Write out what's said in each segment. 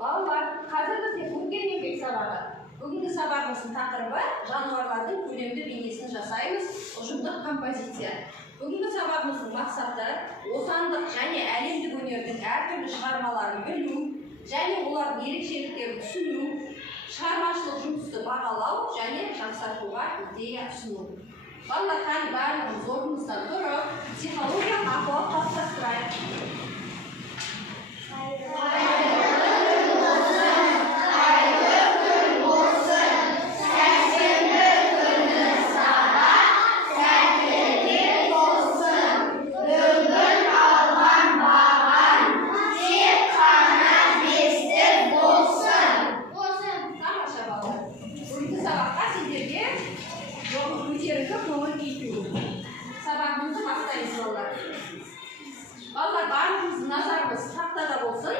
Балалар, қазір бізде бүгінгі еңбек сабағы. Бүгінгі сабағымыздың тақырыбы жануарлардың көлемді бейнесін жасаймыз, ұжымдық композиция. Бүгінгі сабағымыздың мақсаты отандық және әлемдік өнердің әртүрлі шығармаларын білу және олардың ерекшеліктерін түсіну, шығармашылық жұмысты бағалау және жақсартуға идея ұсыну. Балалар, қане барлығымыз орнымыздан тұрып, психологиялық ахуал қалыптастырайық. Балалар, барлығымыздың назарымыз тақтада болсын.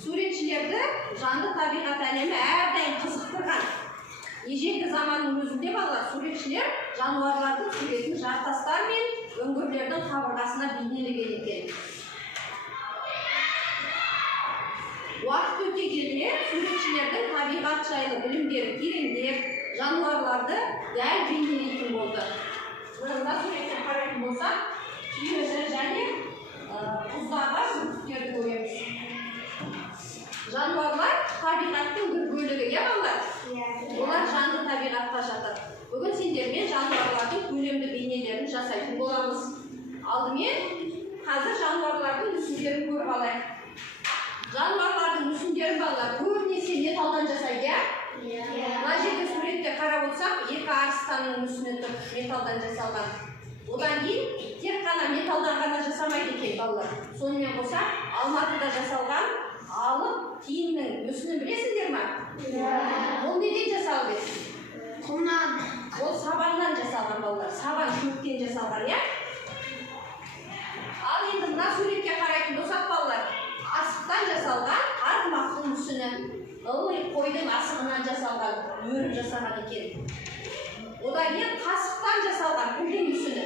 Суретшілерді жанды табиғат әлемі әрдайым қызықтырған. Ежелгі заманның өзінде балалар, суретшілер жануарлардың суретін жартастар мен үңгірлердің қабырғасына бейнелеген екен. Уақыт өте келе суретшілердің табиғат жайлы білімдері тереңдеп, жануарларды дәл бейнелейтін болды. Мына суреттен қарайтын болсақ, түйесі және құздағы бүркіттерді көреміз. Жануарлар табиғаттың бір бөлігі, балалар? Олар жанды табиғатқа жатыр. Бүгін сендермен жануарлардың көлемді бейнелерін жасайтын боламыз. Алдымен қазір жануарлардың мүсіндерін көріп алайық. Жануарлардың мүсіндерін балалар көбінесе металдан жасайды. Мына жерде суретте қарап отырсақ, екі арыстанның мүсіні тұр, металдан жасалған. Одан кейін тек қана металдан ғана жасамайды екен балалар. Сонымен қоса Алматыда жасалған алып тиынның мүсінін білесіңдер ме? Ол неден жасалды? Құмнан. Ол сабаннан жасалған балалар. Сабан шөптен жасалған, иә? Ал енді мына суретке қарайтын болсақ балалар, асықтан жасалған арғымақтың мүсіні. Ылғи қойдың асығынан жасалған, өріп жасаған екен. Одан кейін қасықтан жасалған гүлдің мүсіні.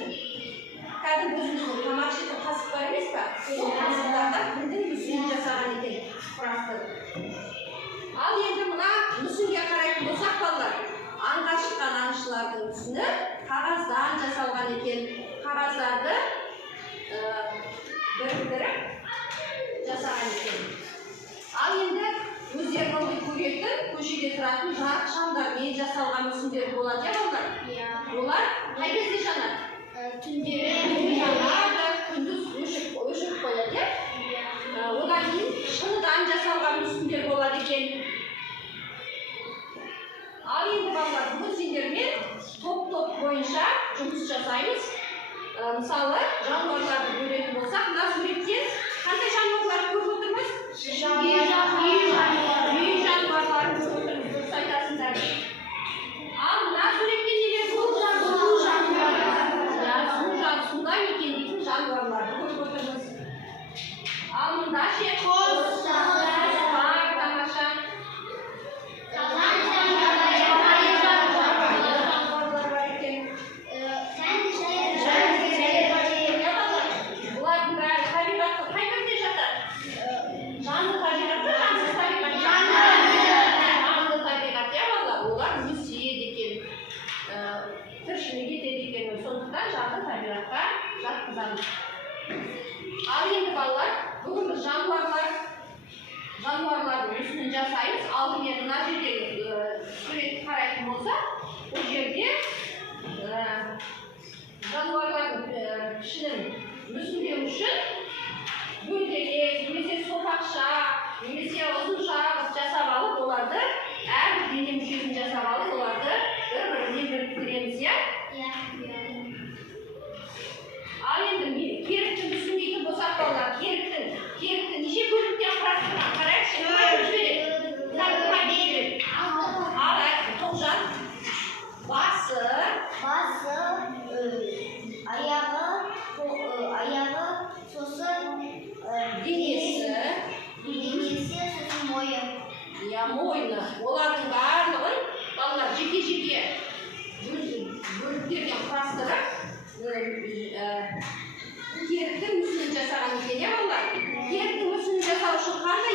Кәдімгі өзіміздің тамақ ішетін қасық бар емес пе? Ол қасықтардан гүлдің мүсінін жасаған екен. Ал енді мына мүсінге қарайтын болсақ балалар, аңға шыққан аңшылардың мүсіні қағаздан жасалған екен. Қағаздарды біріктіріп жасаған екен. Ал енді өздерін ылғи көретін, көшеде тұратын жарық шамдармен жасалған мүсіндер болады, балалар? Олар қай кезде жанады? Түнде жанады, күндіз өшіп қояды. Одан кейін шыныдан жасалған мүсіндер болады екен. Ал енді балалар, бүгін сендермен топ-топ бойынша жұмыс жасаймыз. Мысалы, жануарларды көретін болсақ, мына суреттен қандай жануарларды көріп отырмыз? Үй жануарларын көріп отырмыз, дұрыс айтасыңдар. Ал мына суретте нелер? Су жануарлары. Суда мекендейтін жануарларды көріп отырмыз. Ал мында ше? Құс, бар, тамаша. Ал енді балалар, бүгін біз жануарлардың мүсінін жасаймыз. Алдымен мына жердегі суретті қарайтын болса, бұл жерде жануарлардың пішінін мүсіндеу үшін дөңгелек, немесе сопақша, немесе ұзынша жасап алып, оларды әрбір дене мүшесін жасап алып, оларды бір-біріне біріктіреміз, иә? Ал енді керіктің мүсін дейтін болсақ балалар, керікті неше бөліктен құрастырған? Қарайықшы, қайып жібереді? Ал айтты, тоғжан. Басы, аяғы, сосын денесі, сосын мойы. Мойны. Олардың барлығын балалар жеке-жеке бөліктерден құрастырып, керіктің мүсінін жасаған екен, балалар. Керіктің мүсінін жасау үшін қандай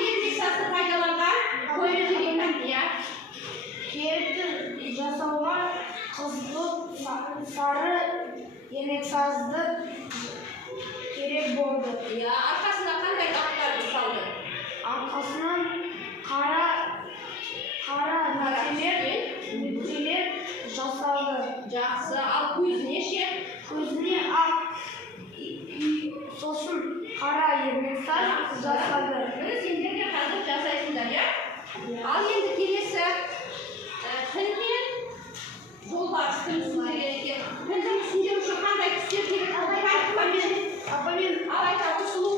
Yeneksazlık gerek oldu. Ya arkasına qanday aqlarni soldi? Arkasından kara nütçeler жасалды. Жақсы, ал көзіне ше? Көзіне ақ сосын қара ермексаз жасалды. Міне сендерге қазір жасайсыңдар, я? Ал енді келесі тіл мен жолбарыс тілін түсіндірген екен. Тілді түсіндіру үшін қандай түстер керек? Апамен ал айта ұсыну.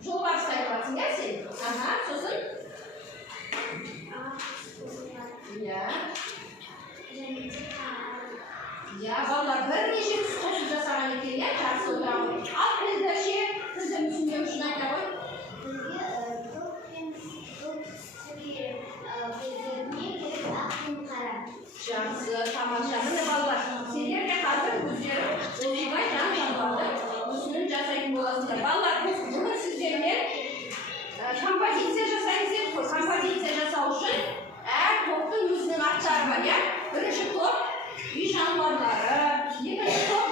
Жолбарысты айтасың, я сен? Ага, сосын? Я. Ya vallahi бірнеше түс қосып жасаған екен, я жақсы отырамын. Ал тілді ше, тілді түсіндіру үшін айта ғой. Жақсы, тамаша. Міне балалар, сендерге қазір өздері осылай жан-жануарды мүсінін жасайтын боласыңдар. Балалар, бүгін сіздермен композиция жасаймыз деп қой. Композиция жасау үшін әр топтың өзінің аттары бар, я? Бірінші топ үй жануарлары, екінші топ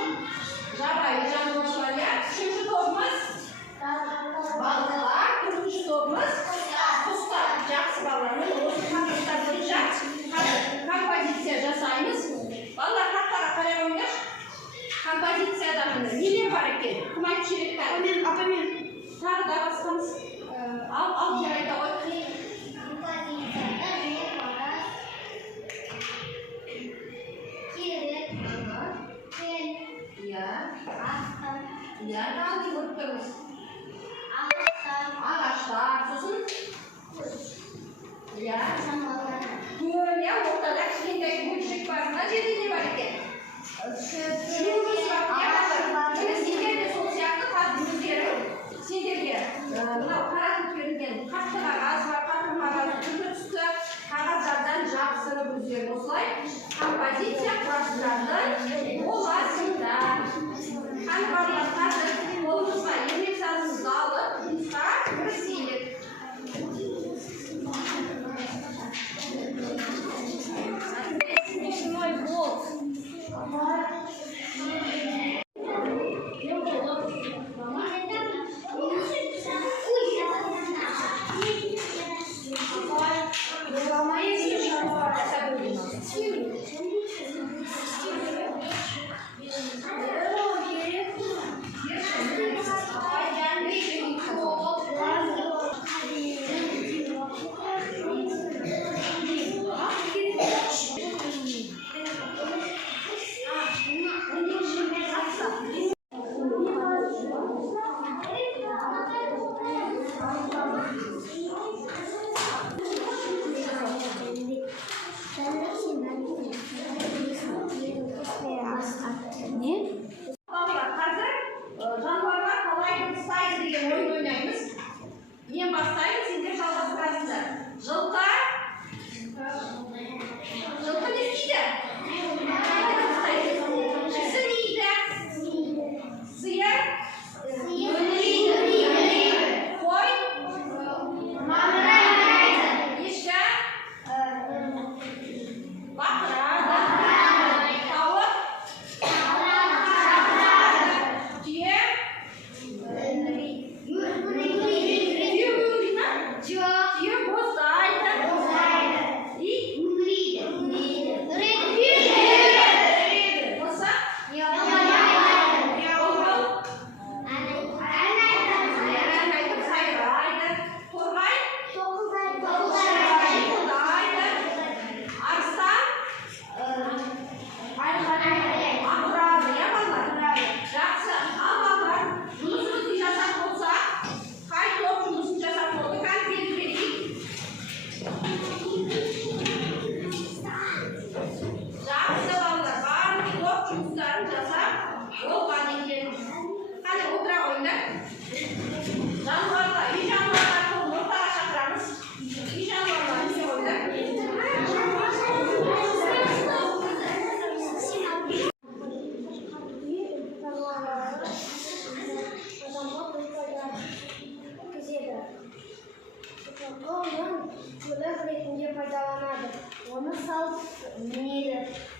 жабайы жануарлар, я? Үшінші тобымыз балықлар, төртінші тобымыз құстар. Жақсы балалар, міне осы тақырыптар бойынша композиция жасаймыз. Балалар, тақтаға қарай қойыңдар. Композицияда міне нелер бар екен? Кім айтып жібереді? Апамен. Тағы да басқамыз. Ал жер айта ғой. Ya, tағы не көріп тұрмыз? Ағаштар, сосын? Ya, көл, я, ортада кішкентай бөлшек бар. Мына жерде не бар екен? Жүрегіміз бар, я балалар. Міне сендер де сол сияқты қазір өздері сендерге мынау таратып берілген қатты қағаз бар, қатырма қағаз, түрлі түсті қағаздардан жабыстырып өздері осылай композиция құрастыратын боласыңдар. Қане балалар, қазір қолымызға ермексазымызды алып жұмысқа кірісейік. Смешной волк.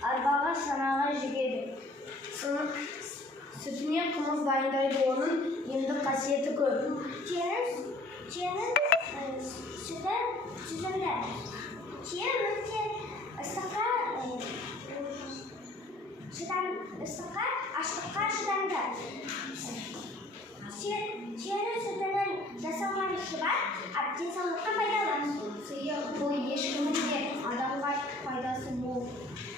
арбаға санаға жүгеді. Sütіне қымыз дайындайды, оның емдік қасиеті көп. Түйенің сүті сүзімді. Түйе өте ыстыққа аштыққа шыдамды. Түйенің сүтінің жасалған шұбат денсаулыққа пайдалы. Сыйы бұл ешкімнің де адамға пайдасы мол.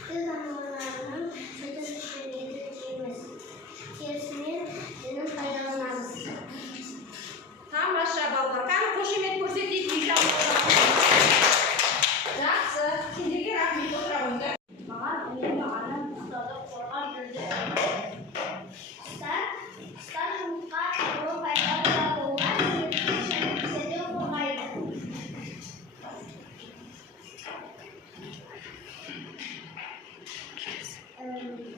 Біз аналарының сүтін ішеміз. Терісінен өнім пайдаланамыз. Тамаша балалар. Қане қошемет көрсетейік. Жақсы. Сендерге рахмет, отыра қойыңдар. Маған үнемі анам құстарды қорғап жүрді. Құстар жұмыртқа құру пайдалы да болған сенден қорғайды.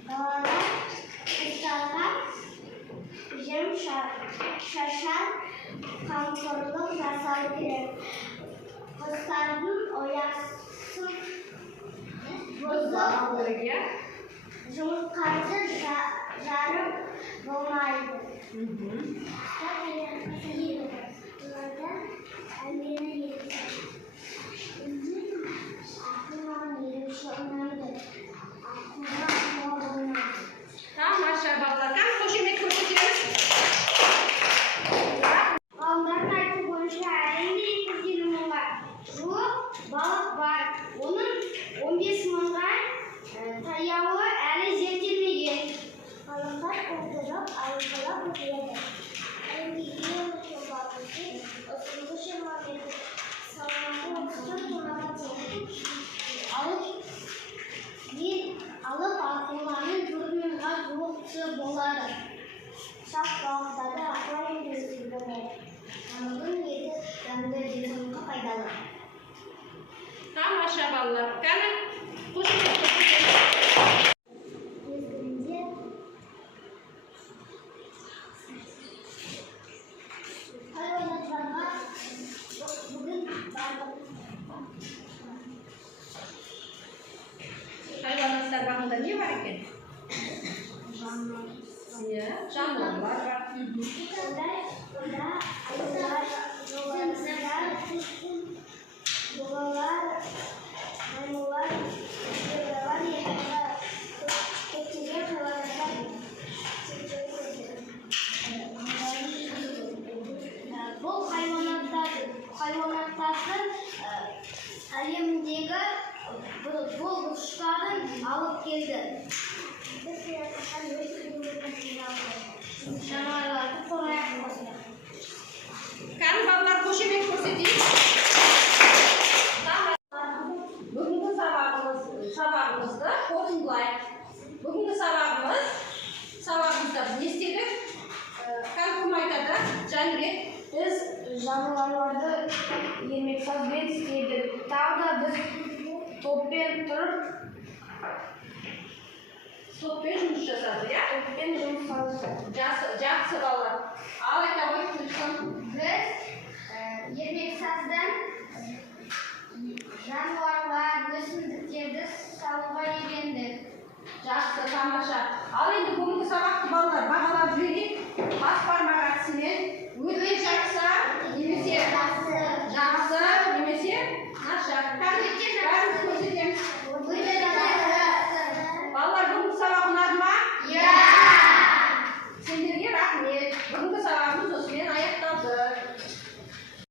Далада құстарға жем шашар қамқорлық жасау керек. Құстардың оясын бұзып жұмыртқасы жарып болмайды. Тамаша балалар. Қане қошемет көрсетеміз. Ғалымдардың айтуы бойынша әлемде 250 мыңға жуық балық бар. Оның 15 мыңға таяуы әлі зерттелмеген. Балықтар қоздырып, алғылап өтіледі. Әлемдегі ең үлкен балықтың ұзындығы 20 метр, салмағы 34 тоннаға тең. Алып аққуларының 4 мыңға жуық түрі болады. Сақ балықтарды аквариумда өсіруге. Мамығын еті дәмді, денсаулыққа пайдалы. Тамаша балалар. Қане қошемет көрсетеміз. Мезгілінде хайуанаттарға бүгін бардық. Hayvanatlar bağında ne var ekan? Жануарлар бар. Онда айылдар, жолдарда бұғалар, маймылар, жыралар ешқанда көптеген хайуанаттар бұл хайуанаттардың әлеміндегі бұл құстарын алып келді. Жануарларды қорғаймыз. Қане балалар қошемет көрсетейік. Бүгінгі сабағымызды қорытындылайық. Бүгінгі сабағымызда не істедік? Қане кім айтады? Жәнібек. Біз жануарларды ермексазбен істедік. Тағы да біз топпен тұрып, Топпен жұмыс жасады, я? топпен жұмыс жасадық. Жақсы балалар. Ал айта ғой, Күлсім. Біз ермексаздан жануарлар, өсімдіктерді салуға үйрендік. Жақсы, тамаша. Ал енді бүгінгі сабақты балалар бағалап жіберейік. Бас бармақ әдісімен